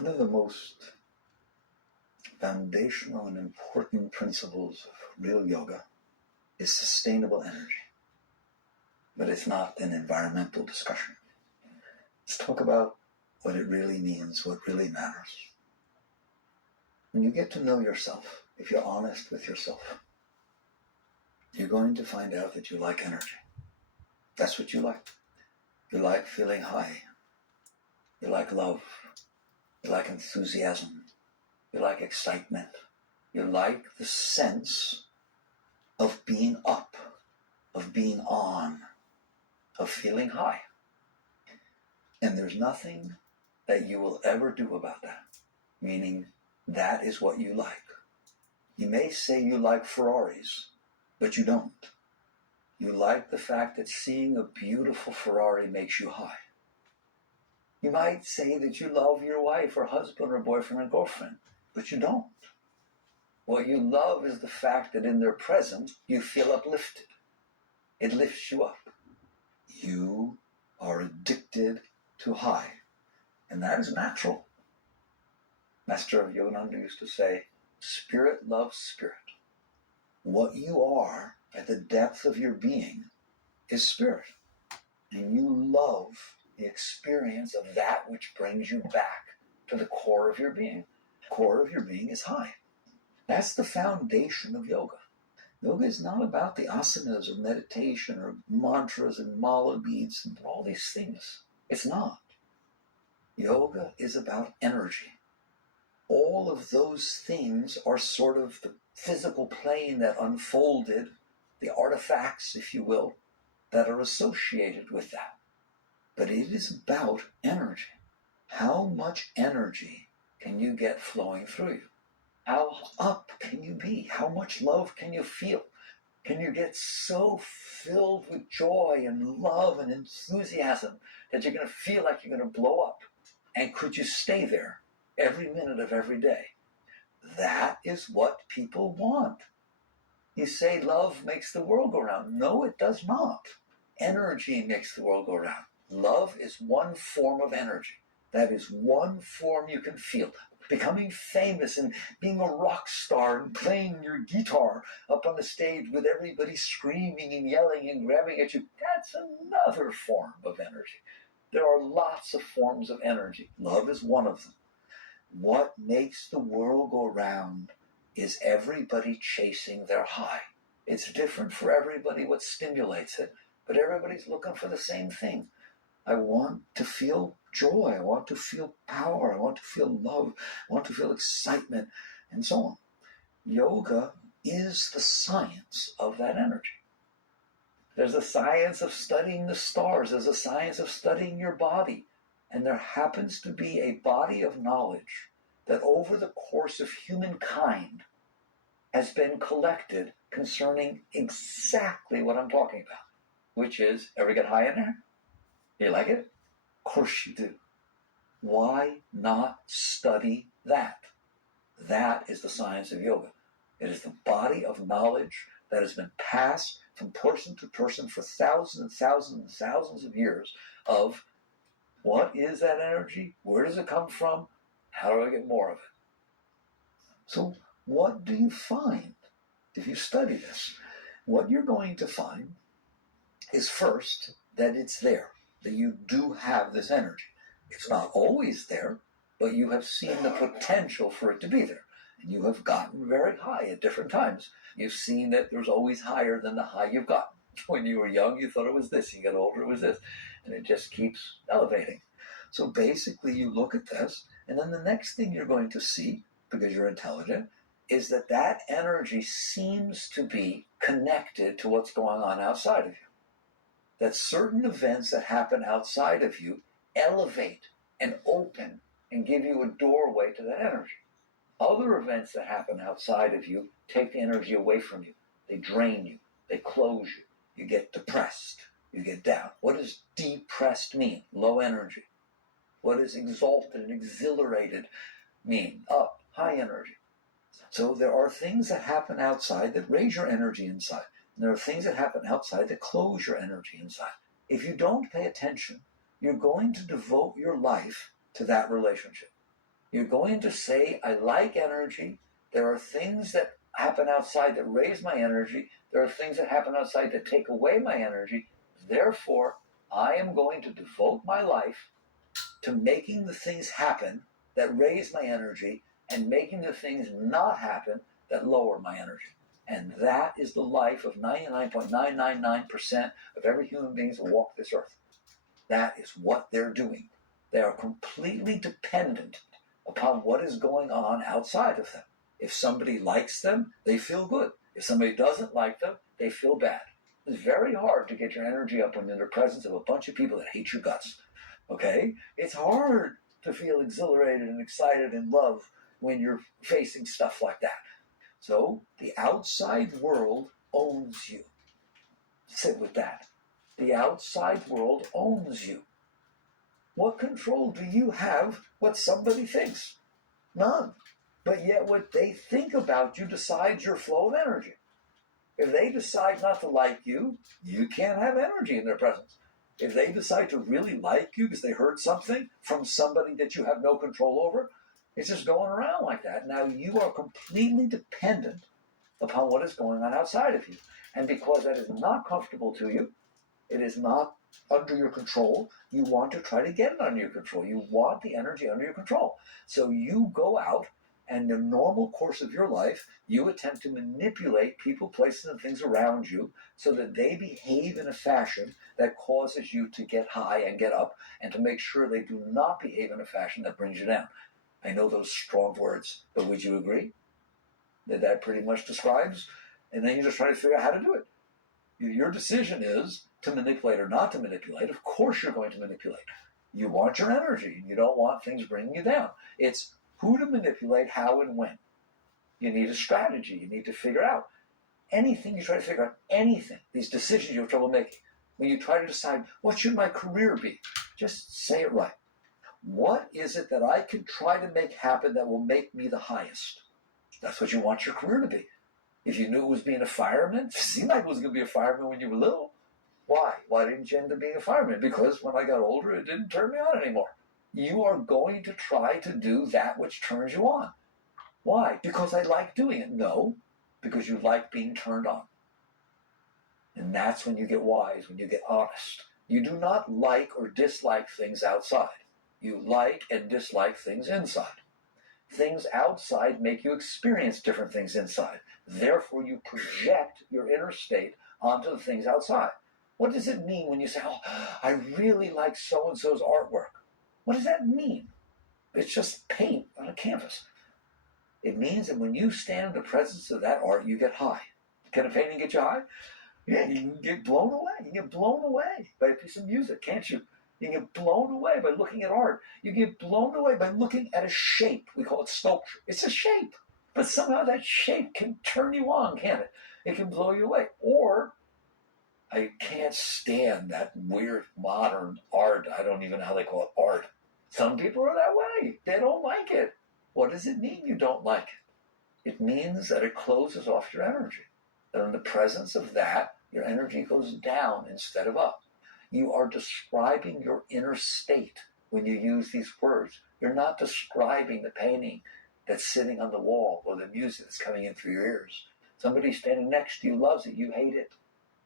One of the most foundational and important principles of real yoga is sustainable energy. But it's not an environmental discussion. Let's talk about what it really means, what really matters. When you get to know yourself, if you're honest with yourself, you're going to find out that you like energy. That's what you like. You like feeling high. You like love. You like enthusiasm. You like excitement. You like the sense of being up, of being on, of feeling high. And there's nothing that you will ever do about that, meaning that is what you like. You may say you like Ferraris, but you don't. You like the fact that seeing a beautiful Ferrari makes you high. You might say that you love your wife or husband or boyfriend or girlfriend, but you don't. What you love is the fact that in their presence you feel uplifted. It lifts you up. You are addicted to high, and that is natural. Master of Yogananda used to say, spirit loves spirit. What you are at the depth of your being is spirit. And you love the experience of that which brings you back to the core of your being. The core of your being is high. That's the foundation of yoga. Yoga is not about the asanas or meditation or mantras and mala beads and all these things. It's not. Yoga is about energy. All of those things are sort of the physical plane that unfolded, the artifacts, if you will, that are associated with that. But it is about energy. How much energy can you get flowing through you? How up can you be? How much love can you feel? Can you get so filled with joy and love and enthusiasm that you're going to feel like you're going to blow up? And could you stay there every minute of every day? That is what people want. You say love makes the world go round. No, it does not. Energy makes the world go round. Love is one form of energy. That is one form you can feel. Becoming famous and being a rock star and playing your guitar up on the stage with everybody screaming and yelling and grabbing at you, that's another form of energy. There are lots of forms of energy. Love is one of them. What makes the world go round is everybody chasing their high. It's different for everybody what stimulates it, but everybody's looking for the same thing. I want to feel joy. I want to feel power. I want to feel love. I want to feel excitement, and so on. Yoga is the science of that energy. There's a science of studying the stars. There's a science of studying your body. And there happens to be a body of knowledge that over the course of humankind has been collected concerning exactly what I'm talking about, which is, ever get high in there? You like it? Of course you do. Why not study that? That is the science of yoga. It is the body of knowledge that has been passed from person to person for thousands and thousands and thousands of years of what is that energy? Where does it come from? How do I get more of it? So what do you find if you study this? What you're going to find is first that it's there, that you do have this energy. It's not always there, but you have seen the potential for it to be there. And you have gotten very high at different times. You've seen that there's always higher than the high you've gotten. When you were young, you thought it was this. You get older, it was this. And it just keeps elevating. So basically, you look at this, and then the next thing you're going to see, because you're intelligent, is that that energy seems to be connected to what's going on outside of you. That certain events that happen outside of you elevate and open and give you a doorway to that energy. Other events that happen outside of you take the energy away from you. They drain you. They close you. You get depressed. You get down. What does depressed mean? Low energy. What does exalted and exhilarated mean? Up, high energy. So there are things that happen outside that raise your energy inside. And there are things that happen outside that close your energy inside. If you don't pay attention, you're going to devote your life to that relationship. You're going to say, I like energy. There are things that happen outside that raise my energy. There are things that happen outside that take away my energy. Therefore, I am going to devote my life to making the things happen that raise my energy and making the things not happen that lower my energy. And that is the life of 99.999% of every human being that walk this earth. That is what they're doing. They are completely dependent upon what is going on outside of them. If somebody likes them, they feel good. If somebody doesn't like them, they feel bad. It's very hard to get your energy up when you're in the presence of a bunch of people that hate your guts. Okay? It's hard to feel exhilarated and excited and love when you're facing stuff like that. So the outside world owns you. Sit with that. The outside world owns you. What control do you have what somebody thinks? None. But yet what they think about you decides your flow of energy. If they decide not to like you, you can't have energy in their presence. If they decide to really like you because they heard something from somebody that you have no control over, it's just going around like that. Now you are completely dependent upon what is going on outside of you. And because that is not comfortable to you, it is not under your control, you want to try to get it under your control. You want the energy under your control. So you go out, and in the normal course of your life, you attempt to manipulate people, places, and things around you so that they behave in a fashion that causes you to get high and get up, and to make sure they do not behave in a fashion that brings you down. I know those strong words, but would you agree that that pretty much describes? And then you just try to figure out how to do it. Your decision is to manipulate or not to manipulate. Of course you're going to manipulate. You want your energy, and you don't want things bringing you down. It's who to manipulate, how, and when. You need a strategy. You need to figure out anything. You try to figure out anything. These decisions you have trouble making. When you try to decide, what should my career be? Just say it right. What is it that I can try to make happen that will make me the highest? That's what you want your career to be. If you knew it was being a fireman, it seemed like it was going to be a fireman when you were little. Why? Why didn't you end up being a fireman? Because when I got older, it didn't turn me on anymore. You are going to try to do that which turns you on. Why? Because I like doing it. No, because you like being turned on. And that's when you get wise, when you get honest. You do not like or dislike things outside. You like and dislike things inside. Things outside make you experience different things inside. Therefore, you project your inner state onto the things outside. What does it mean when you say, oh, I really like so-and-so's artwork? What does that mean? It's just paint on a canvas. It means that when you stand in the presence of that art, you get high. Can a painting get you high? Yeah, you can get blown away. You can get blown away by a piece of music, can't you? You get blown away by looking at art. You get blown away by looking at a shape. We call it sculpture. It's a shape. But somehow that shape can turn you on, can't it? It can blow you away. Or, I can't stand that weird modern art. I don't even know how they call it art. Some people are that way. They don't like it. What does it mean you don't like it? It means that it closes off your energy. That in the presence of that, your energy goes down instead of up. You are describing your inner state when you use these words. You're not describing the painting that's sitting on the wall or the music that's coming in through your ears. Somebody standing next to you loves it, you hate it.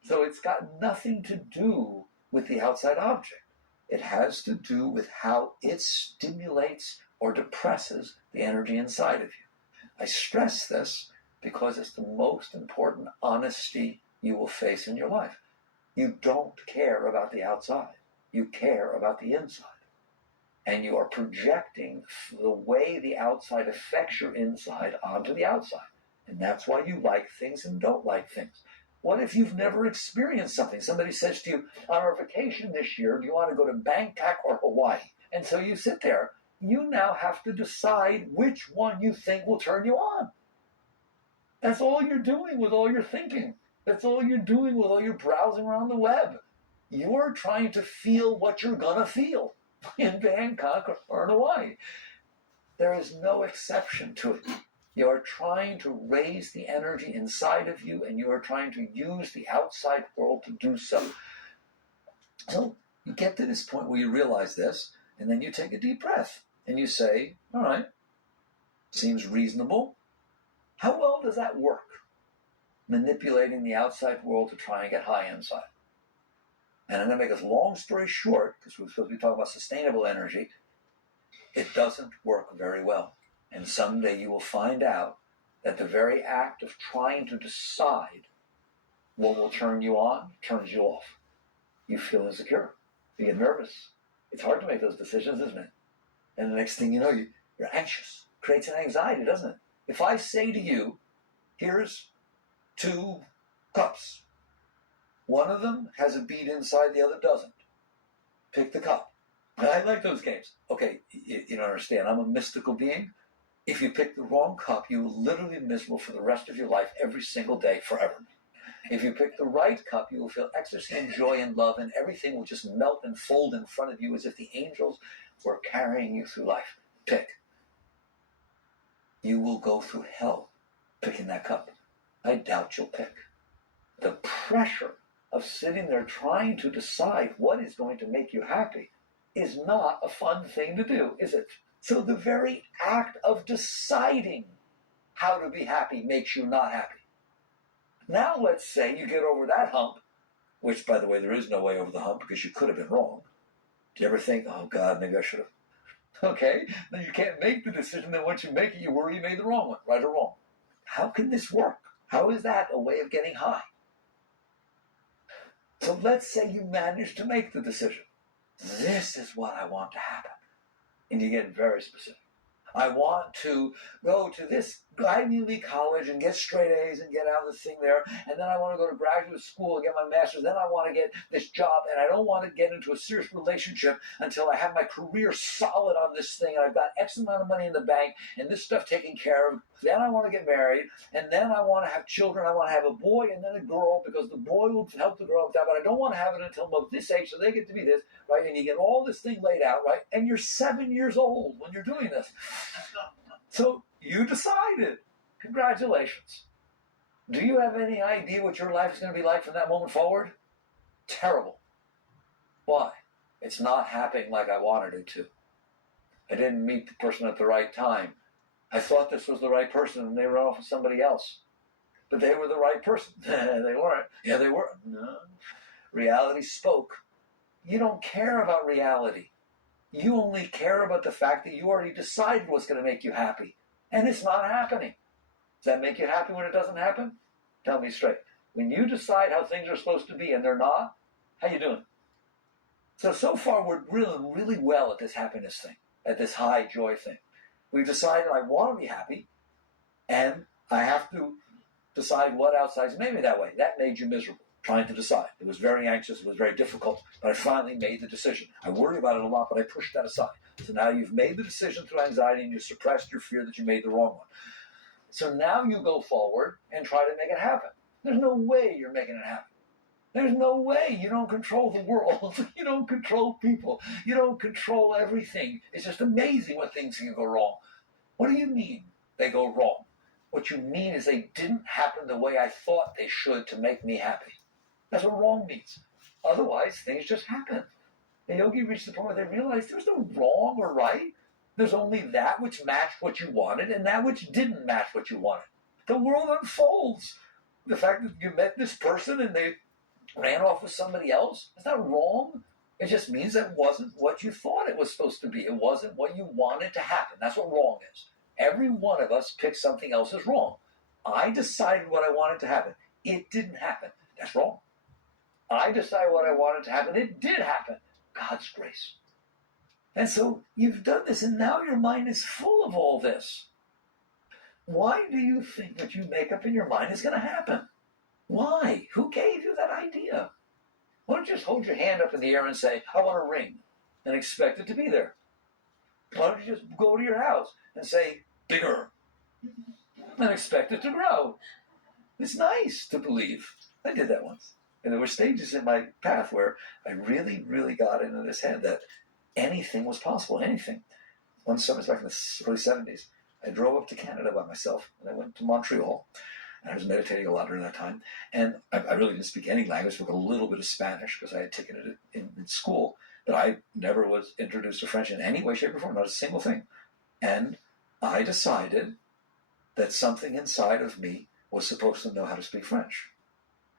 So it's got nothing to do with the outside object. It has to do with how it stimulates or depresses the energy inside of you. I stress this because it's the most important honesty you will face in your life. You don't care about the outside. You care about the inside. And you are projecting the way the outside affects your inside onto the outside. And that's why you like things and don't like things. What if you've never experienced something? Somebody says to you, on our vacation this year, do you want to go to Bangkok or Hawaii? And so you sit there. You now have to decide which one you think will turn you on. That's all you're doing with all your thinking. That's all you're doing with all your browsing around the web. You are trying to feel what you're going to feel in Bangkok or in Hawaii. There is no exception to it. You are trying to raise the energy inside of you, and you are trying to use the outside world to do so. So you get to this point where you realize this, and then you take a deep breath, and you say, all right, Seems reasonable. How well does that work? Manipulating the outside world to try and get high inside. And I'm going to make a long story short, because we're supposed to be talking about sustainable energy. It doesn't work very well. And someday you will find out that the very act of trying to decide what will turn you on turns you off. You feel insecure. You get nervous. It's hard to make those decisions, isn't it? And the next thing you know, you're anxious. It creates an anxiety, doesn't it? If I say to you, here's 2 cups. One of them has a bead inside, the other doesn't. Pick the cup. I like those games. Okay, you don't understand. I'm a mystical being. If you pick the wrong cup, you will literally be miserable for the rest of your life, every single day, forever. If you pick the right cup, you will feel ecstasy and joy and love, and everything will just melt and fold in front of you as if the angels were carrying you through life. Pick. You will go through hell picking that cup. I doubt you'll pick. The pressure of sitting there trying to decide what is going to make you happy is not a fun thing to do, is it? So the very act of deciding how to be happy makes you not happy. Now let's say you get over that hump, which, by the way, there is no way over the hump because you could have been wrong. Do you ever think, oh God, maybe I should have? Okay, then you can't make the decision. Then once you make it, you worry you made the wrong one, right or wrong. How can this work? How is that a way of getting high? So let's say you manage to make the decision. This is what I want to happen. And you get very specific. I want to go to this Ivy League college and get straight A's and get out of the thing there. And then I want to go to graduate school and get my master's. Then I want to get this job. And I don't want to get into a serious relationship until I have my career solid on this thing. And I've got X amount of money in the bank and this stuff taken care of. Then I want to get married. And then I want to have children. I want to have a boy and then a girl because the boy will help the girl with that. But I don't want to have it until I'm of this age so they get to be this, right? And you get all this thing laid out, right? And you're 7 years old when you're doing this. So you decided. Congratulations. Do you have any idea what your life is going to be like from that moment forward? Terrible. Why? It's not happening like I wanted it to. I didn't meet the person at the right time. I thought this was the right person and they ran off with somebody else. But they were the right person. They weren't. Yeah, they were. No. Reality spoke. You don't care about reality. You only care about the fact that you already decided what's going to make you happy. And it's not happening. Does that make you happy when it doesn't happen? Tell me straight. When you decide how things are supposed to be and they're not, how you doing? So far we're really, really well at this happiness thing, at this high joy thing. We've decided I want to be happy, and I have to decide what outside's made me that way. That made you miserable, trying to decide. It was very anxious, it was very difficult, but I finally made the decision. I worry about it a lot, but I pushed that aside. So now you've made the decision through anxiety and you suppressed your fear that you made the wrong one. So now you go forward and try to make it happen. There's no way you're making it happen. There's no way. You don't control the world. You don't control people. You don't control everything. It's just amazing what things can go wrong. What do you mean they go wrong? What you mean is they didn't happen the way I thought they should to make me happy. That's what wrong means. Otherwise, things just happen. The yogi reached the point where they realized there's no wrong or right. There's only that which matched what you wanted and that which didn't match what you wanted. The world unfolds. The fact that you met this person and they ran off with somebody else, is that wrong? It just means that wasn't what you thought it was supposed to be. It wasn't what you wanted to happen. That's what wrong is. Every one of us picks something else as wrong. I decided what I wanted to happen. It didn't happen. That's wrong. I decided what I wanted to happen. It did happen. God's grace. And so you've done this, and now your mind is full of all this. Why do you think what you make up in your mind is going to happen? Why? Who gave you that idea? Why don't you just hold your hand up in the air and say, I want a ring, and expect it to be there? Why don't you just go to your house and say, bigger, and expect it to grow? It's nice to believe. I did that once. And there were stages in my path where I really, really got into this head that anything was possible, anything. One summer, back in the early 70s, I drove up to Canada by myself, and I went to Montreal. And I was meditating a lot during that time. And I really didn't speak any language, spoke a little bit of Spanish because I had taken it in school. But I never was introduced to French in any way, shape, or form, not a single thing. And I decided that something inside of me was supposed to know how to speak French.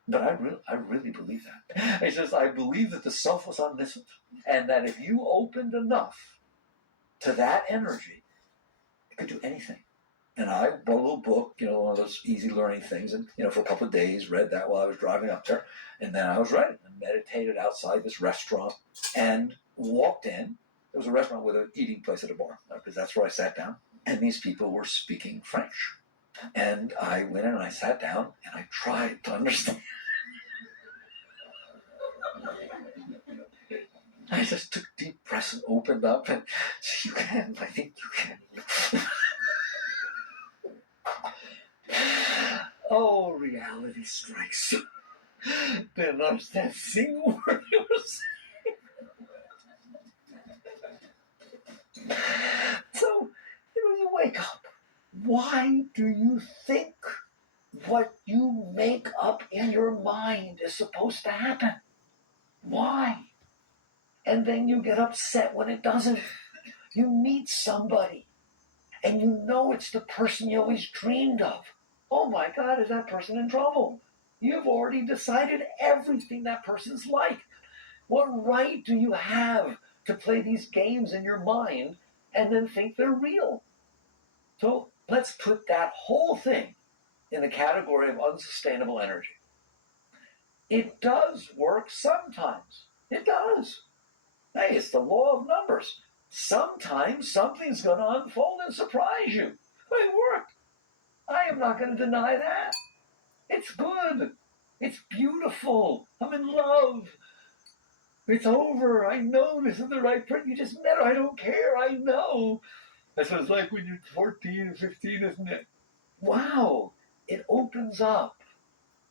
But I really believe that. He says, I believe that the self was omniscient, and that if you opened enough to that energy, it could do anything. And I wrote a little book, one of those easy learning things, and for a couple of days, read that while I was driving up there, and then I was ready and meditated outside this restaurant and walked in. There was a restaurant with an eating place at a bar, because that's where I sat down, and these people were speaking French. And I went in and I sat down and I tried to understand. I just took deep breaths and opened up, and you can, I think you can. Oh, reality strikes. Didn't understand a single word it was saying. So, you wake up. Why do you think what you make up in your mind is supposed to happen? Why? And then you get upset when it doesn't. You meet somebody, and you know it's the person you always dreamed of. Oh my God, is that person in trouble? You've already decided everything that person's like. What right do you have to play these games in your mind and then think they're real? So let's put that whole thing in the category of unsustainable energy. It does work sometimes. It does. Hey, it's the law of numbers. Sometimes something's going to unfold and surprise you. It worked. I am not going to deny that. It's good. It's beautiful. I'm in love. It's over. I know this is the right person. You just met her. I don't care. I know. That's what it's like when you're 14 and 15, isn't it? Wow. It opens up.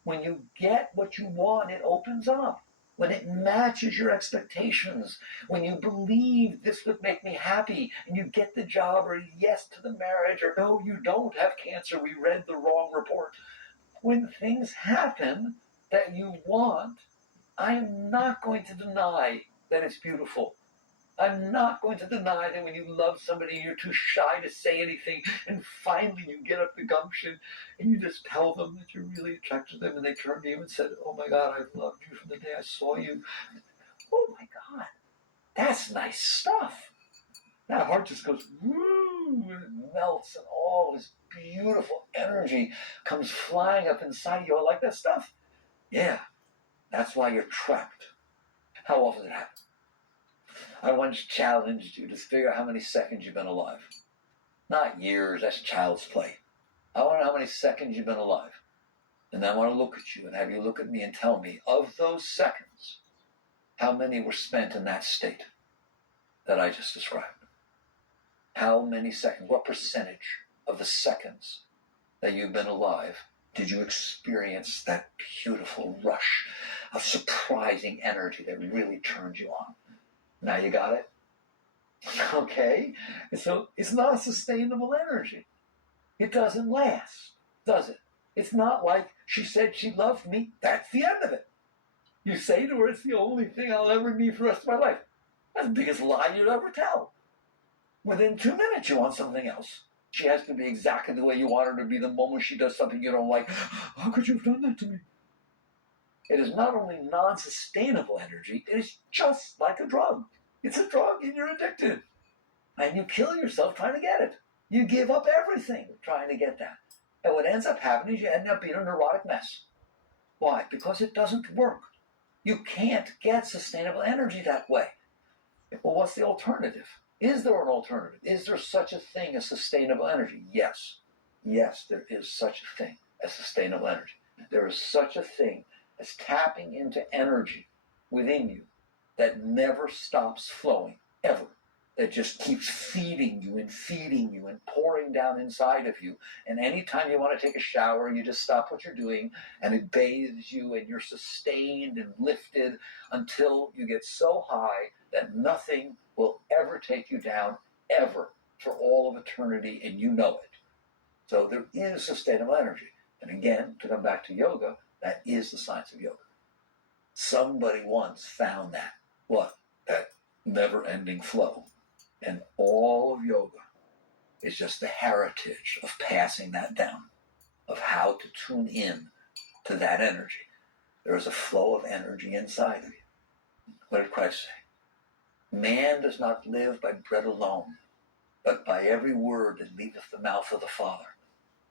When you get what you want, it opens up. When it matches your expectations, when you believe this would make me happy, and you get the job, or yes to the marriage, or no, you don't have cancer, we read the wrong report. When things happen that you want, I'm not going to deny that it's beautiful. I'm not going to deny that when you love somebody, you're too shy to say anything, and finally you get up the gumption and you just tell them that you're really attracted to them, and they turned to you and said, oh my God, I've loved you from the day I saw you. Oh my God, that's nice stuff. That heart just goes, woo, and it melts, and all this beautiful energy comes flying up inside of you. I like that stuff. Yeah, that's why you're trapped. How often does it happen? I once challenged you to figure out how many seconds you've been alive. Not years, that's child's play. I want to know how many seconds you've been alive. And then I want to look at you and have you look at me and tell me, of those seconds, how many were spent in that state that I just described? How many seconds, what percentage of the seconds that you've been alive did you experience that beautiful rush of surprising energy that really turned you on? Now you got it? Okay? So it's not sustainable energy. It doesn't last, does it? It's not like she said she loved me. That's the end of it. You say to her, it's the only thing I'll ever need for the rest of my life. That's the biggest lie you'd ever tell. Within 2 minutes, you want something else. She has to be exactly the way you want her to be the moment she does something you don't like. How could you have done that to me? It is not only non-sustainable energy, it is just like a drug. It's a drug and you're addicted. And you kill yourself trying to get it. You give up everything trying to get that. And what ends up happening is you end up being a neurotic mess. Why? Because it doesn't work. You can't get sustainable energy that way. Well, what's the alternative? Is there an alternative? Is there such a thing as sustainable energy? Yes. Yes, there is such a thing as sustainable energy. There is such a thing as tapping into energy within you that never stops flowing, ever. That just keeps feeding you and pouring down inside of you. And anytime you want to take a shower, you just stop what you're doing and it bathes you and you're sustained and lifted until you get so high that nothing will ever take you down, ever, for all of eternity, and you know it. So there is sustainable energy. And again, to come back to yoga, that is the science of yoga. Somebody once found that. What? That never-ending flow. And all of yoga is just the heritage of passing that down, of how to tune in to that energy. There is a flow of energy inside of you. What did Christ say? Man does not live by bread alone, but by every word that leaveth the mouth of the Father.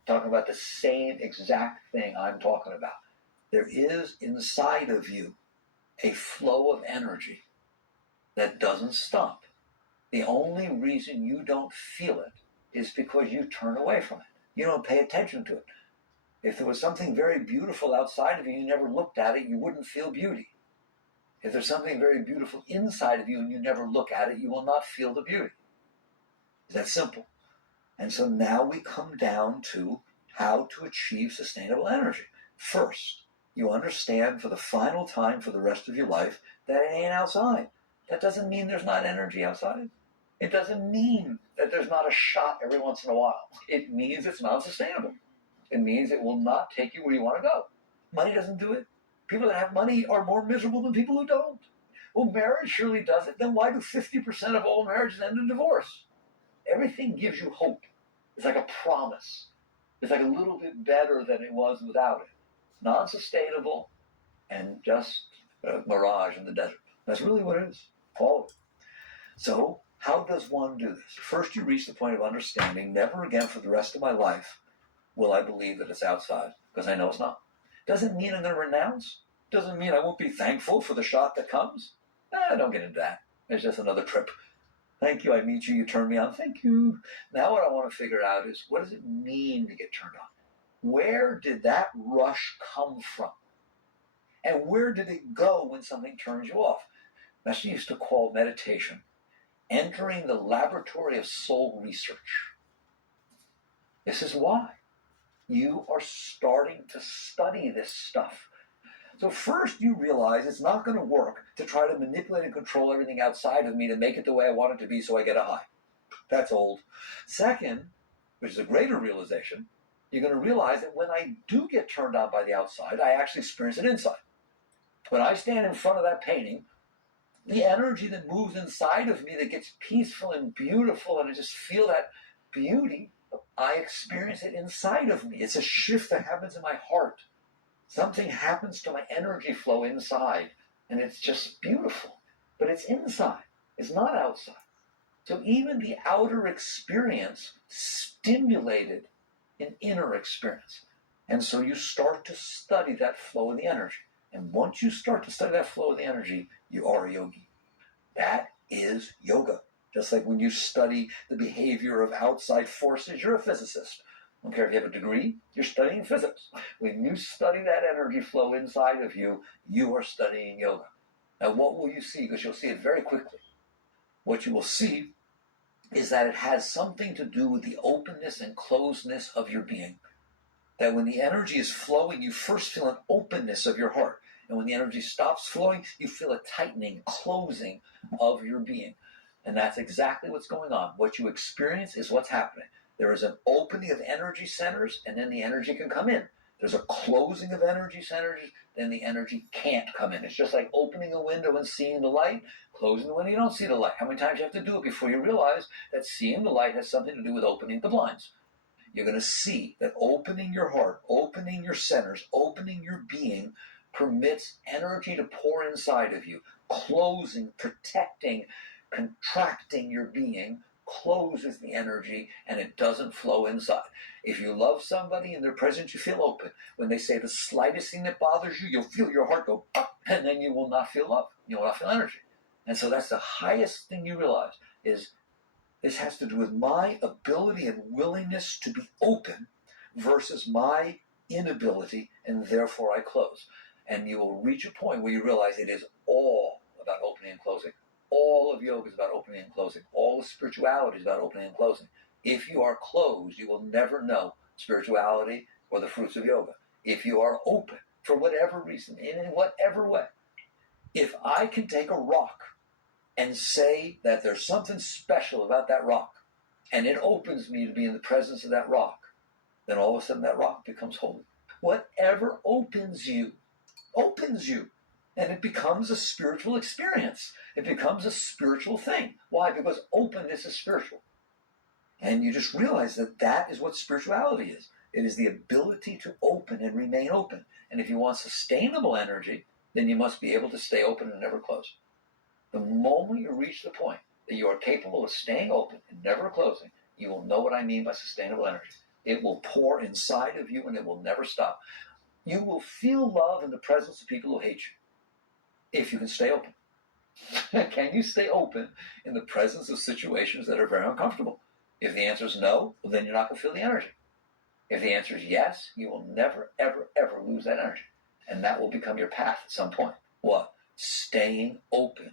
Talking about the same exact thing I'm talking about. There is inside of you a flow of energy that doesn't stop. The only reason you don't feel it is because you turn away from it. You don't pay attention to it. If there was something very beautiful outside of you, you never looked at it, you wouldn't feel beauty. If there's something very beautiful inside of you and you never look at it, you will not feel the beauty. It's that simple. And so now we come down to how to achieve sustainable energy. First, you understand for the final time for the rest of your life that it ain't outside. That doesn't mean there's not energy outside. It doesn't mean that there's not a shot every once in a while. It means it's not sustainable. It means it will not take you where you want to go. Money doesn't do it. People that have money are more miserable than people who don't. Well, marriage surely does it. Then why do 50% of all marriages end in divorce? Everything gives you hope. It's like a promise. It's like a little bit better than it was without it. Non-sustainable and just a mirage in the desert. That's really what it is. All of it. So how does one do this? First, you reach the point of understanding, never again for the rest of my life will I believe that it's outside, because I know it's not. Doesn't mean I'm going to renounce. Doesn't mean I won't be thankful for the shot that comes. Don't get into that. It's just another trip. Thank you, I meet you, you turn me on. Thank you. Now what I want to figure out is, what does it mean to get turned on? Where did that rush come from? And where did it go when something turns you off? That's what I used to call meditation, entering the laboratory of soul research. This is why you are starting to study this stuff. So first you realize it's not going to work to try to manipulate and control everything outside of me to make it the way I want it to be so I get a high. That's old. Second, which is a greater realization, you're going to realize that when I do get turned on by the outside, I actually experience it inside. When I stand in front of that painting, the energy that moves inside of me that gets peaceful and beautiful, and I just feel that beauty, I experience it inside of me. It's a shift that happens in my heart. Something happens to my energy flow inside, and it's just beautiful. But it's inside. It's not outside. So even the outer experience stimulated an inner experience. And so you start to study that flow of the energy. And once you start to study that flow of the energy, you are a yogi. That is yoga. Just like when you study the behavior of outside forces, you're a physicist. I don't care if you have a degree, you're studying physics. When you study that energy flow inside of you, you are studying yoga. Now what will you see? Because you'll see it very quickly. What you will see is that it has something to do with the openness and closedness of your being. That when the energy is flowing, you first feel an openness of your heart. And when the energy stops flowing, you feel a tightening, closing of your being. And that's exactly what's going on. What you experience is what's happening. There is an opening of energy centers, and then the energy can come in. There's a closing of energy centers, then the energy can't come in. It's just like opening a window and seeing the light, closing the window, you don't see the light. How many times you have to do it before you realize that seeing the light has something to do with opening the blinds? You're going to see that opening your heart, opening your centers, opening your being permits energy to pour inside of you. Closing, protecting, contracting your being closes the energy, and it doesn't flow inside. If you love somebody in their presence, you feel open. When they say the slightest thing that bothers you, you'll feel your heart go up, and then you will not feel love. You will not feel energy. And so that's the highest thing you realize is this has to do with my ability and willingness to be open versus my inability, and therefore I close. And you will reach a point where you realize it is all about opening and closing. All of yoga is about opening and closing. All of spirituality is about opening and closing. If you are closed, you will never know spirituality or the fruits of yoga. If you are open, for whatever reason, in whatever way, if I can take a rock and say that there's something special about that rock, and it opens me to be in the presence of that rock, then all of a sudden that rock becomes holy. Whatever opens you, and it becomes a spiritual experience. It becomes a spiritual thing. Why? Because openness is spiritual. And you just realize that that is what spirituality is. It is the ability to open and remain open. And if you want sustainable energy, then you must be able to stay open and never close. The moment you reach the point that you are capable of staying open and never closing, you will know what I mean by sustainable energy. It will pour inside of you and it will never stop. You will feel love in the presence of people who hate you if you can stay open. Can you stay open in the presence of situations that are very uncomfortable? If the answer is no, well, then you're not going to feel the energy. If the answer is yes, you will never, ever, ever lose that energy. And that will become your path at some point. What? Staying open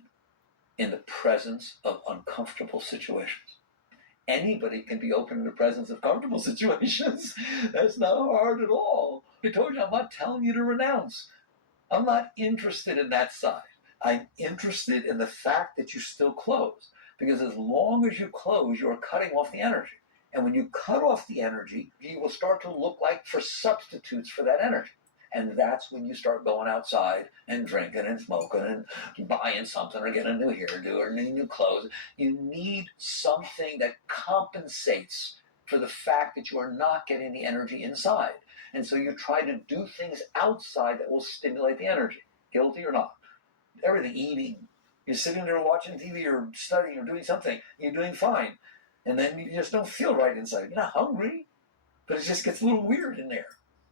in the presence of uncomfortable situations. Anybody can be open in the presence of comfortable situations. That's not hard at all. I told you, I'm not telling you to renounce. I'm not interested in that side. I'm interested in the fact that you still close. Because as long as you close, you're cutting off the energy. And when you cut off the energy, you will start to look like for substitutes for that energy. And that's when you start going outside and drinking and smoking and buying something or getting a new hairdo or new clothes. You need something that compensates for the fact that you are not getting the energy inside. And so you try to do things outside that will stimulate the energy. Guilty or not. Everything, eating. You're sitting there watching TV or studying or doing something. You're doing fine. And then you just don't feel right inside. You're not hungry, but it just gets a little weird in there.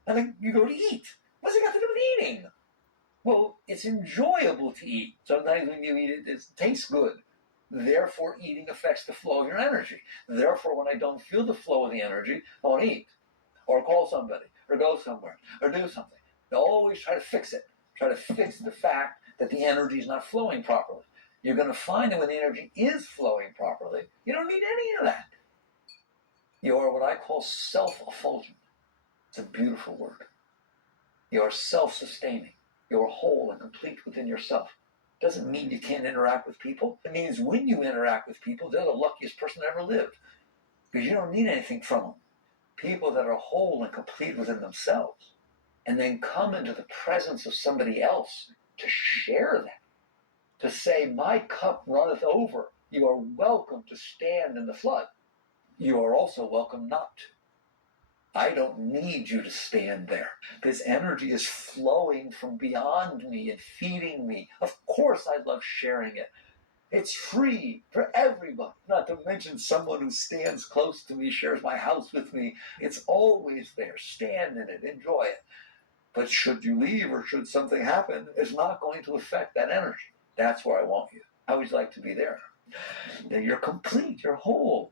And then you go to eat. What's it got to do with eating? Well, it's enjoyable to eat. Sometimes when you eat it, it tastes good. Therefore, eating affects the flow of your energy. Therefore, when I don't feel the flow of the energy, I won't eat. Or call somebody, or go somewhere, or do something. They always try to fix it. Try to fix the fact that the energy is not flowing properly. You're going to find that when the energy is flowing properly, you don't need any of that. You are what I call self-effulgent. It's a beautiful word. You are self-sustaining. You are whole and complete within yourself. Doesn't mean you can't interact with people. It means when you interact with people, they're the luckiest person that ever lived. Because you don't need anything from them. People that are whole and complete within themselves, and then come into the presence of somebody else to share that, to say, my cup runneth over. You are welcome to stand in the flood. You are also welcome not to. I don't need you to stand there. This energy is flowing from beyond me and feeding me. Of course I love sharing it. It's free for everybody, not to mention someone who stands close to me, shares my house with me. It's always there. Stand in it, enjoy it. But should you leave or should something happen, it's not going to affect that energy. That's where I want you. I always like to be there. Then you're complete, you're whole,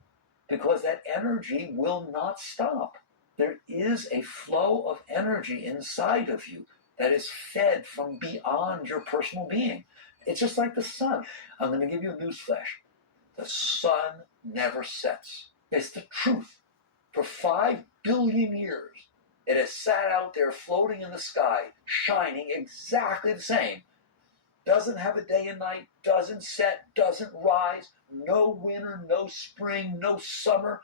because that energy will not stop. There is a flow of energy inside of you that is fed from beyond your personal being. It's just like the sun. I'm going to give you a news flash. The sun never sets. It's the truth. For 5 billion years, it has sat out there floating in the sky, shining exactly the same. Doesn't have a day and night, doesn't set, doesn't rise, no winter, no spring, no summer.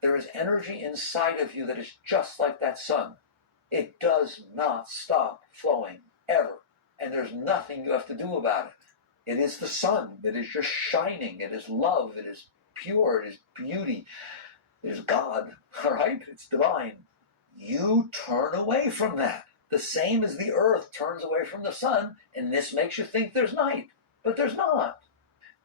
There is energy inside of you that is just like that sun. It does not stop flowing, ever. And there's nothing you have to do about it. It is the sun. It is just shining. It is love. It is pure. It is beauty. It is God. All right? It's divine. You turn away from that. The same as the earth turns away from the sun, and this makes you think there's night. But there's not.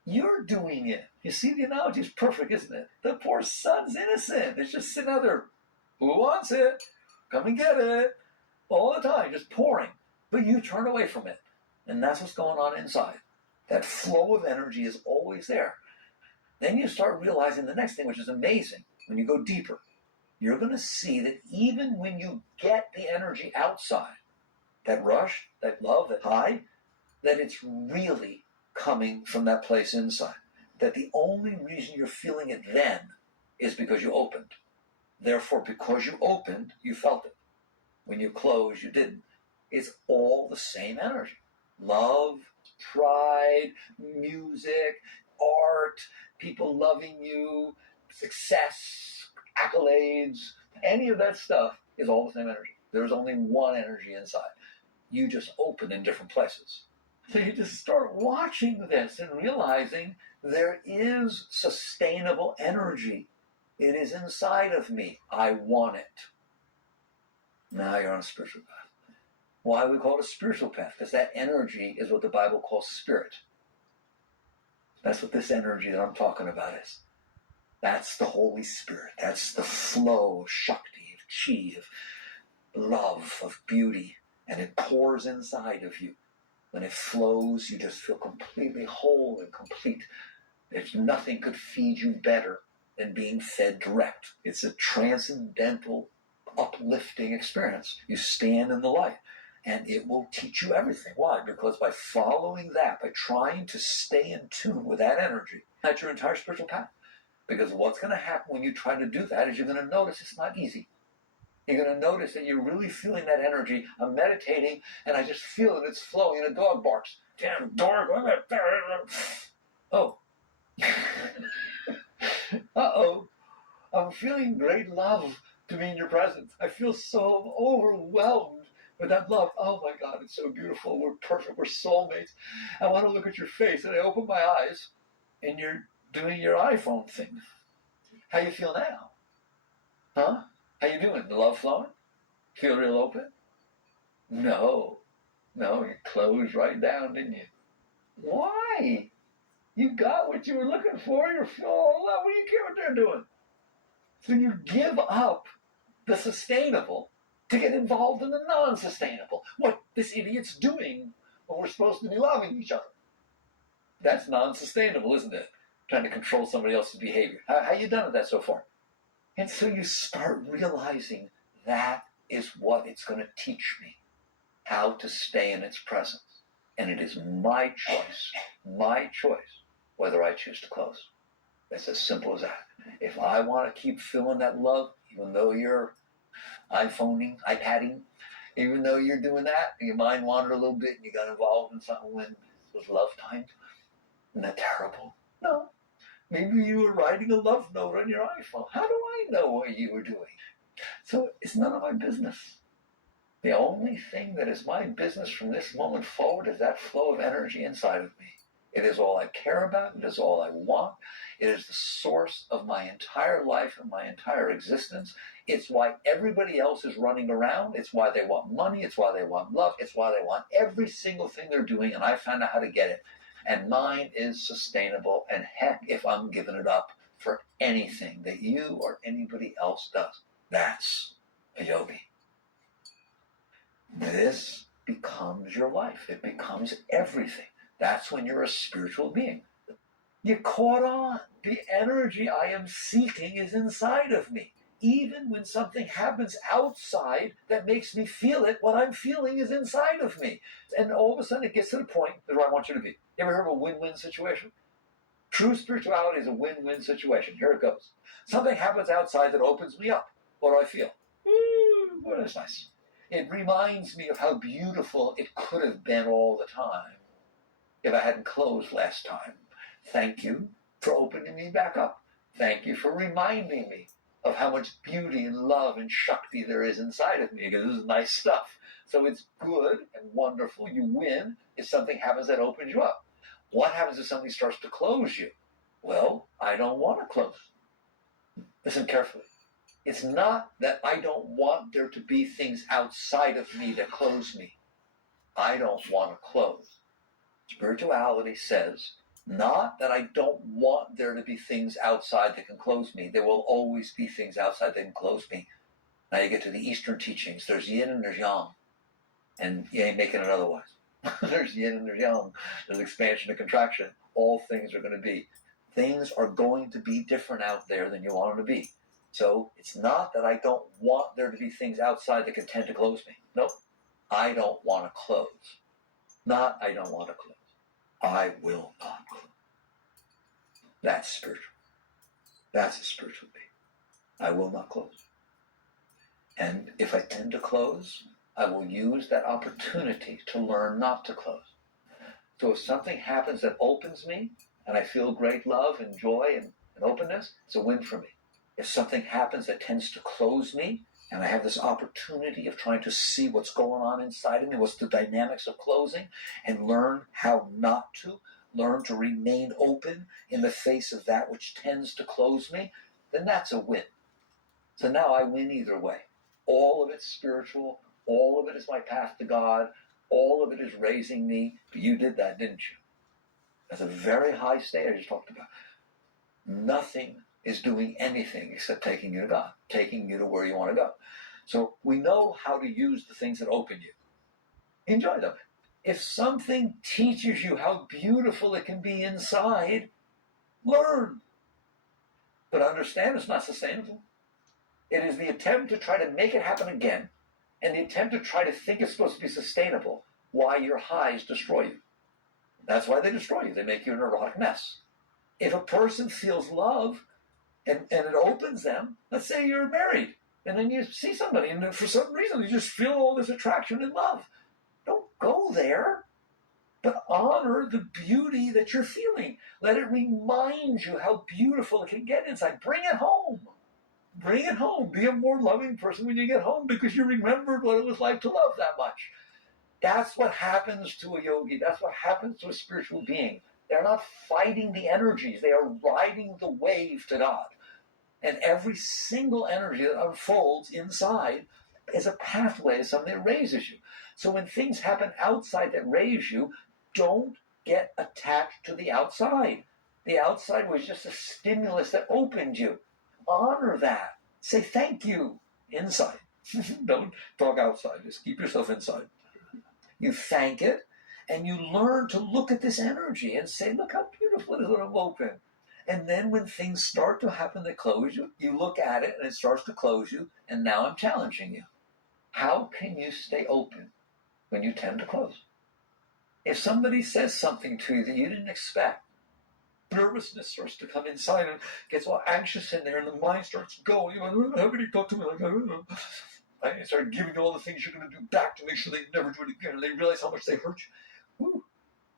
You're doing it. You see, the analogy is perfect, isn't it? The poor sun's innocent. It's just sitting out there. Who wants it? Come and get it. All the time, just pouring. But you turn away from it. And that's what's going on inside. That flow of energy is always there. Then you start realizing the next thing, which is amazing. When you go deeper, you're going to see that even when you get the energy outside, that rush, that love, that high, that it's really coming from that place inside. That the only reason you're feeling it then is because you opened. Therefore, because you opened, you felt it. When you closed, you didn't. It's all the same energy. Love, pride, music, art, people loving you, success, accolades, any of that stuff is all the same energy. There's only one energy inside. You just open in different places. So you just start watching this and realizing there is sustainable energy It is inside of me. I want it. Now you're on a spiritual path. Why we call it a spiritual path? Because that energy is what the Bible calls spirit. That's what this energy that I'm talking about is. That's the Holy Spirit. That's the flow of Shakti, of Chi, of love, of beauty. And it pours inside of you. When it flows, you just feel completely whole and complete. There's nothing could feed you better than being fed direct. It's a transcendental, uplifting experience. You stand in the light. And it will teach you everything. Why? Because by following that, by trying to stay in tune with that energy, that's your entire spiritual path. Because what's going to happen when you try to do that is you're going to notice it's not easy. You're going to notice that you're really feeling that energy. I'm meditating, and I just feel it. It's flowing, and a dog barks. Damn dog. Oh. Uh-oh. I'm feeling great love to be in your presence. I feel so overwhelmed with that love. Oh my God, it's so beautiful. We're perfect. We're soulmates. I want to look at your face. And I open my eyes, and you're doing your iPhone thing. How you feel now? Huh? How you doing? The love flowing? Feel real open? No. You closed right down, didn't you? Why? You got what you were looking for. You're full of love. What do you care what they're doing? So you give up the sustainable to get involved in the non-sustainable. What this idiot's doing when we're supposed to be loving each other. That's non-sustainable, isn't it? Trying to control somebody else's behavior. How you done with that so far? And so you start realizing that is what it's going to teach me. How to stay in its presence. And it is my choice, whether I choose to close. It's as simple as that. If I want to keep feeling that love, even though you're iPhoning, iPadding, even though you're doing that, and your mind wandered a little bit and you got involved in something when it was love time, isn't that terrible? No. Maybe you were writing a love note on your iPhone. How do I know what you were doing? So it's none of my business. The only thing that is my business from this moment forward is that flow of energy inside of me. It is all I care about. It is all I want. It is the source of my entire life and my entire existence. It's why everybody else is running around. It's why they want money. It's why they want love. It's why they want every single thing they're doing, and I found out how to get it. And mine is sustainable, and heck, if I'm giving it up for anything that you or anybody else does, that's a yogi. This becomes your life. It becomes everything. That's when you're a spiritual being. You caught on. The energy I am seeking is inside of me. Even when something happens outside that makes me feel it, what I'm feeling is inside of me. And all of a sudden it gets to the point where I want you to be. You ever heard of a win-win situation? True spirituality is a win-win situation. Here it goes. Something happens outside that opens me up. What do I feel? Ooh, that's nice. It reminds me of how beautiful it could have been all the time if I hadn't closed last time. Thank you for opening me back up. Thank you for reminding me of how much beauty and love and Shakti there is inside of me, because this is nice stuff. So it's good and wonderful. You win if something happens that opens you up. What happens if something starts to close you? Well, I don't want to close. Listen carefully. It's not that I don't want there to be things outside of me that close me. I don't want to close. Spirituality says, not that I don't want there to be things outside that can close me. There will always be things outside that can close me. Now you get to the Eastern teachings. There's yin and there's yang. And you ain't making it otherwise. There's yin and there's yang. There's expansion and contraction. All things are going to be. Things are going to be different out there than you want them to be. So it's not that I don't want there to be things outside that can tend to close me. Nope. I don't want to close. Not I don't want to close. I will not close. That's spiritual. That's a spiritual being. I will not close. And if I tend to close, I will use that opportunity to learn not to close. So if something happens that opens me, and I feel great love and joy and openness, it's a win for me. If something happens that tends to close me, and I have this opportunity of trying to see what's going on inside of me, what's the dynamics of closing, and learn how not to, learn to remain open in the face of that which tends to close me, then that's a win. So now I win either way. All of it's spiritual. All of it is my path to God. All of it is raising me. But you did that, didn't you? That's a very high state I just talked about. Nothing is doing anything except taking you to God, taking you to where you want to go. So we know how to use the things that open you. Enjoy them. If something teaches you how beautiful it can be inside, learn. But understand it's not sustainable. It is the attempt to try to make it happen again, and the attempt to try to think it's supposed to be sustainable, why your highs destroy you. That's why they destroy you. They make you a neurotic mess. If a person feels love and it opens them, let's say you're married, and then you see somebody, and for some reason you just feel all this attraction and love. Don't go there, but honor the beauty that you're feeling. Let it remind you how beautiful it can get inside. Bring it home. Bring it home. Be a more loving person when you get home because you remembered what it was like to love that much. That's what happens to a yogi. That's what happens to a spiritual being. They're not fighting the energies. They are riding the wave to God. And every single energy that unfolds inside is a pathway, something that raises you. So when things happen outside that raise you, don't get attached to the outside. The outside was just a stimulus that opened you. Honor that. Say thank you inside. Don't talk outside. Just keep yourself inside. You thank it, and you learn to look at this energy and say, look how beautiful it is when I'm open. And then when things start to happen that close you, you look at it and it starts to close you, and now I'm challenging you. How can you stay open when you tend to close? If somebody says something to you that you didn't expect, nervousness starts to come inside and gets all anxious in there, and the mind starts going, how can he talk to me like that? And start giving you all the things you're going to do back to make sure they never do it again, and they realize how much they hurt you. Woo,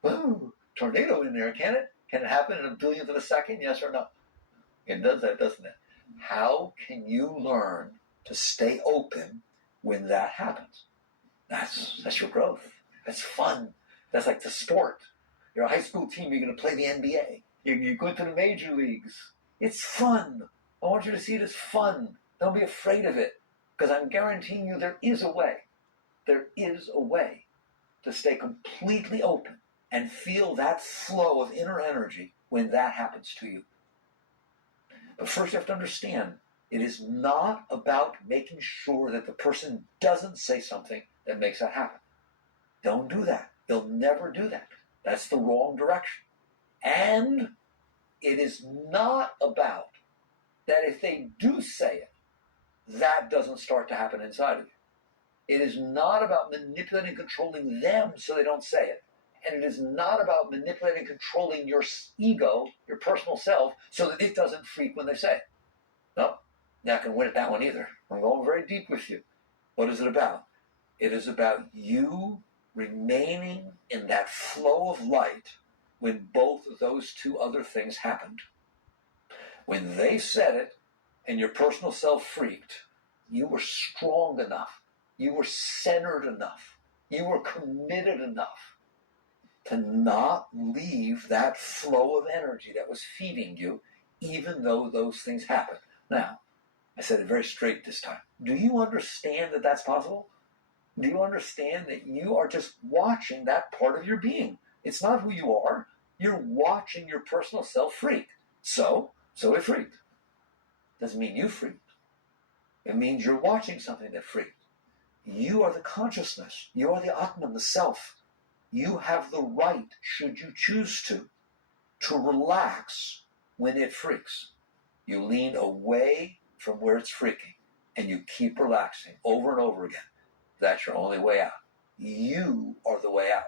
woo, tornado in there, can it? Can it happen in a billionth of a second? Yes or no? It does that, doesn't it? How can you learn to stay open when that happens? That's your growth. That's fun. That's like the sport. You're a high school team, you're going to play the NBA. You go to the major leagues. It's fun. I want you to see it as fun. Don't be afraid of it. Because I'm guaranteeing you there is a way. There is a way to stay completely open and feel that flow of inner energy when that happens to you. But first you have to understand, it is not about making sure that the person doesn't say something that makes that happen. Don't do that. They'll never do that. That's the wrong direction. And it is not about that if they do say it, that doesn't start to happen inside of you. It is not about manipulating and controlling them so they don't say it. And it is not about manipulating and controlling your ego, your personal self, so that it doesn't freak when they say it. No, not going to win at that one either. I'm going very deep with you. What is it about? It is about you remaining in that flow of light when both of those two other things happened. When they said it and your personal self freaked, you were strong enough, you were centered enough, you were committed enough to not leave that flow of energy that was feeding you, even though those things happened. Now, I said it very straight this time. Do you understand that that's possible? Do you understand that you are just watching that part of your being? It's not who you are. You're watching your personal self freak. So it freaked. Doesn't mean you freaked. It means you're watching something that freaked. You are the consciousness. You are the Atman, the self. You have the right, should you choose to relax when it freaks. You lean away from where it's freaking, and you keep relaxing over and over again. That's your only way out. You are the way out.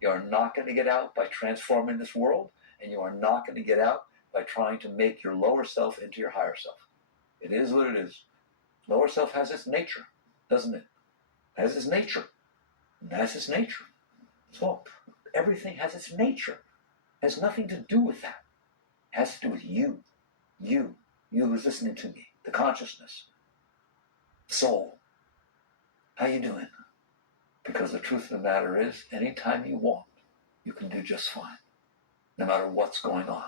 You are not going to get out by transforming this world, and you are not going to get out by trying to make your lower self into your higher self. It is what it is. Lower self has its nature, doesn't it? It has its nature. And that's its nature. So everything has its nature. It has nothing to do with that. It has to do with you. You who's listening to me. The consciousness. Soul. How you doing? Because the truth of the matter is, anytime you want, you can do just fine. No matter what's going on.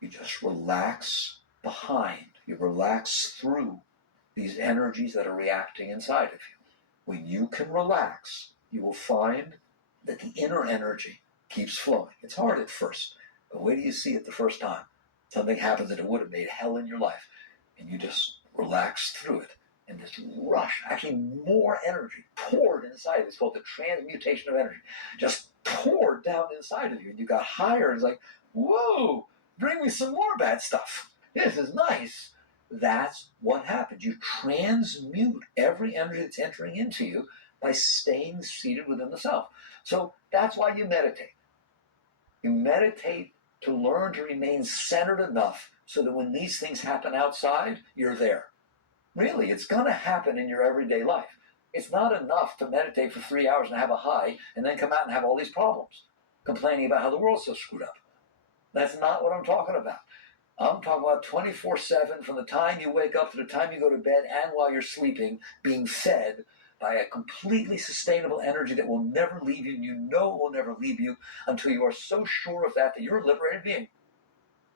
You just relax behind You relax through these energies that are reacting inside of you. When you can relax, you will find that the inner energy keeps flowing. It's hard at first, but wait till you see it the first time. Something happens that it would have made hell in your life, and you just relax through it. And this rush, actually more energy poured inside. It's called the transmutation of energy. Just poured down inside of you. And you got higher. It's like, whoa, bring me some more bad stuff. This is nice. That's what happens. You transmute every energy that's entering into you by staying seated within the self. So that's why you meditate. You meditate to learn to remain centered enough so that when these things happen outside, you're there. Really, it's going to happen in your everyday life. It's not enough to meditate for 3 hours and have a high and then come out and have all these problems, complaining about how the world's so screwed up. That's not what I'm talking about. I'm talking about 24/7 from the time you wake up to the time you go to bed and while you're sleeping, being fed by a completely sustainable energy that will never leave you, and you know it will never leave you until you are so sure of that you're a liberated being.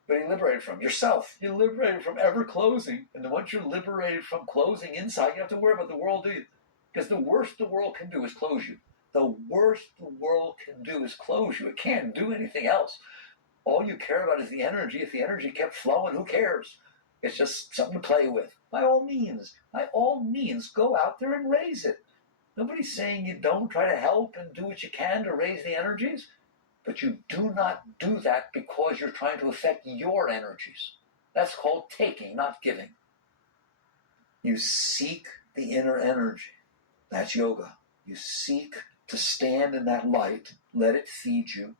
What are you liberated from? Yourself. You're liberated from ever closing. And once you're liberated from closing inside, you don't have to worry about the world, do you? Because the worst the world can do is close you. The worst the world can do is close you. It can't do anything else. All you care about is the energy. If the energy kept flowing, who cares? It's just something to play with. By all means, go out there and raise it. Nobody's saying you don't try to help and do what you can to raise the energies. But you do not do that because you're trying to affect your energies. That's called taking, not giving. You seek the inner energy. That's yoga. You seek to stand in that light, let it feed you,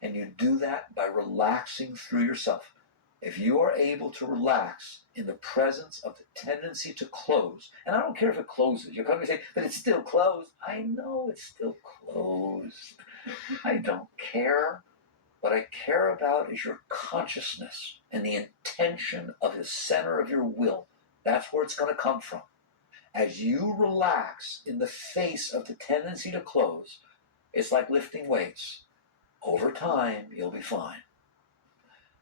and you do that by relaxing through yourself. If you are able to relax in the presence of the tendency to close, and I don't care if it closes, you're going to say, but it's still closed. I know it's still closed. I don't care. What I care about is your consciousness and the intention of the center of your will. That's where it's going to come from. As you relax in the face of the tendency to close, it's like lifting weights. Over time, you'll be fine.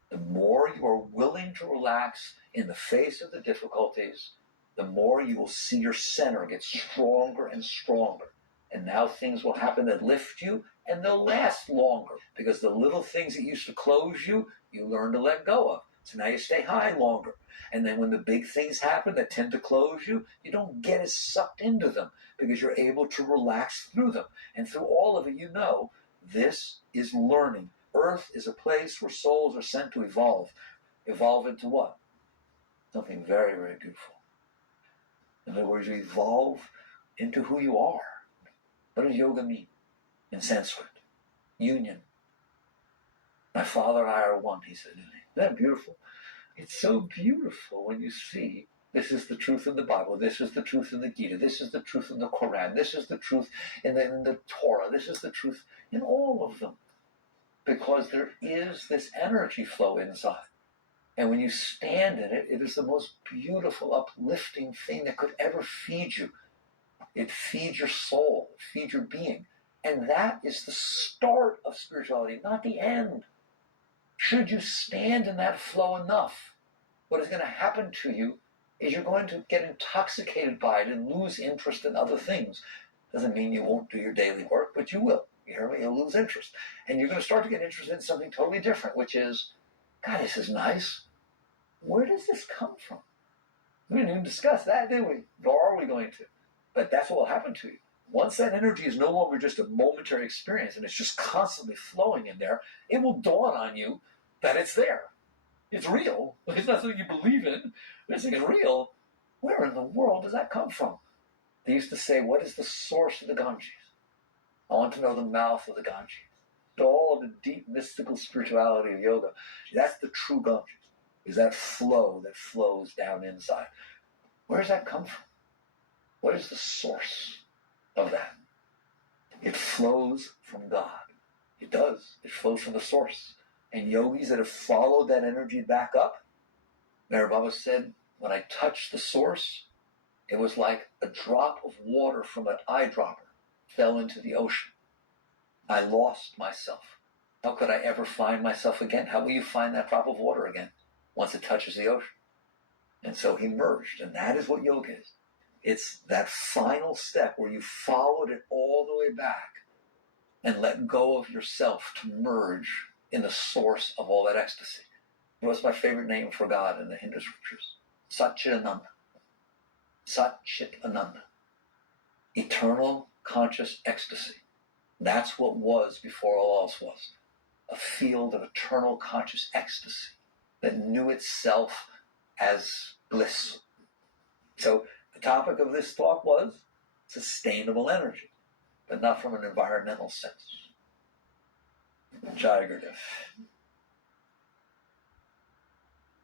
The more you are willing to relax in the face of the difficulties, the more you will see your center get stronger and stronger. And now things will happen that lift you, and they'll last longer. Because the little things that used to close you, you learn to let go of. So now you stay high longer. And then when the big things happen that tend to close you, you don't get as sucked into them because you're able to relax through them. And through all of it, you know, this is learning. Earth is a place where souls are sent to evolve. Evolve into what? Something very, very beautiful. In other words, you evolve into who you are. What does yoga mean in Sanskrit? Union. My father and I are one, he said. Isn't that beautiful? It's so beautiful when you see this is the truth in the Bible, this is the truth in the Gita, this is the truth in the Quran, this is the truth in the Torah, this is the truth in all of them. Because there is this energy flow inside. And when you stand in it, it is the most beautiful, uplifting thing that could ever feed you. It feeds your soul, it feeds your being. And that is the start of spirituality, not the end. Should you stand in that flow enough, what is going to happen to you is you're going to get intoxicated by it and lose interest in other things. Doesn't mean you won't do your daily work, but you will. You hear me? You'll lose interest. And you're going to start to get interested in something totally different, which is, God, this is nice. Where does this come from? We didn't even discuss that, did we? Nor are we going to. But that's what will happen to you. Once that energy is no longer just a momentary experience and it's just constantly flowing in there, it will dawn on you that it's there. It's real. It's not something you believe in. It's real. Where in the world does that come from? They used to say, what is the source of the Ganges? I want to know the mouth of the Ganges. All of the deep mystical spirituality of yoga, that's the true Ganges, is that flow that flows down inside. Where does that come from? What is the source of that? It flows from God. It does. It flows from the source. And yogis that have followed that energy back up, Mary Baba said, when I touched the source, it was like a drop of water from an eyedropper fell into the ocean. I lost myself. How could I ever find myself again? How will you find that drop of water again once it touches the ocean? And so he merged, and that is what yoga is. It's that final step where you followed it all the way back and let go of yourself to merge in the source of all that ecstasy. What's my favorite name for God in the Hindu scriptures? Satchitananda. Satchitananda. Eternal conscious ecstasy. That's what was before all else was. A field of eternal conscious ecstasy that knew itself as bliss. So the topic of this talk was sustainable energy, but not from an environmental sense. Jai Gurudev.